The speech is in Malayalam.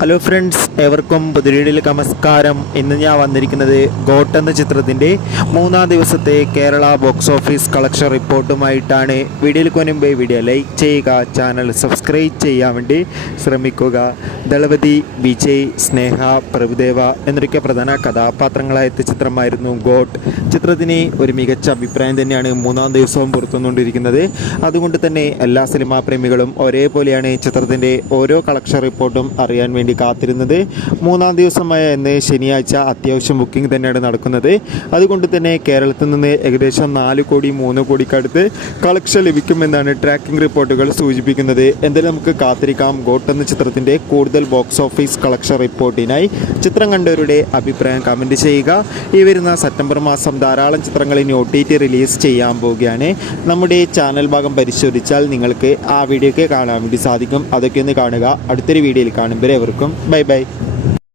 ഹലോ ഫ്രണ്ട്സ്, ഏവർക്കും പുതിയൊരു നമസ്കാരം. ഇന്ന് ഞാൻ വന്നിരിക്കുന്നത് ഗോട്ട് എന്ന ചിത്രത്തിൻ്റെ 3-ാം ദിവസത്തെ കേരള ബോക്സ് ഓഫീസ് കളക്ഷൻ റിപ്പോർട്ടുമായിട്ടാണ്. വീഡിയോയിൽ മുൻപ് വീഡിയോ ലൈക്ക് ചെയ്യുക, ചാനൽ സബ്സ്ക്രൈബ് ചെയ്യാൻ വേണ്ടി ശ്രമിക്കുക. ദളപതി, വിജയ്, സ്നേഹ, പ്രഭുദേവ എന്നൊക്കെ പ്രധാന കഥാപാത്രങ്ങളായ ചിത്രമായിരുന്നു ഗോട്ട്. ചിത്രത്തിന് ഒരു മികച്ച അഭിപ്രായം തന്നെയാണ് 3-ാം ദിവസവും പുറത്തുകൊണ്ടിരിക്കുന്നത്. അതുകൊണ്ട് തന്നെ എല്ലാ സിനിമാ പ്രേമികളും ഒരേപോലെയാണ് ചിത്രത്തിൻ്റെ ഓരോ കളക്ഷൻ റിപ്പോർട്ടും അറിയാൻ വേണ്ടി കാത്തിരുന്നത്. 3-ാം ദിവസമായ ഇന്ന് ശനിയാഴ്ച അത്യാവശ്യം ബുക്കിംഗ് തന്നെയാണ് നടക്കുന്നത്. അതുകൊണ്ട് തന്നെ കേരളത്തിൽ നിന്ന് ഏകദേശം 4 കോടി 3 കോടിക്കടുത്ത് കളക്ഷൻ ലഭിക്കുമെന്നാണ് ട്രാക്കിംഗ് റിപ്പോർട്ടുകൾ സൂചിപ്പിക്കുന്നത്. എന്തായാലും നമുക്ക് കാത്തിരിക്കാം ഗോട്ട് എന്ന ചിത്രത്തിൻ്റെ കൂടുതൽ ബോക്സ് ഓഫീസ് കളക്ഷൻ റിപ്പോർട്ടിനായി. ചിത്രം കണ്ടവരുടെ അഭിപ്രായം കമൻറ്റ് ചെയ്യുക. ഈ വരുന്ന സെപ്റ്റംബർ മാസം ധാരാളം ചിത്രങ്ങൾ ഇനി OTT റിലീസ് ചെയ്യാൻ പോവുകയാണ്. നമ്മുടെ ചാനൽ ഭാഗം പരിശോധിച്ചാൽ നിങ്ങൾക്ക് ആ വീഡിയോയ്ക്ക് കാണാൻ വേണ്ടി സാധിക്കും. അതൊക്കെ ഒന്ന് കാണുക. അടുത്തൊരു വീഡിയോയിൽ കാണുമ്പോൾ ബൈ ബൈ.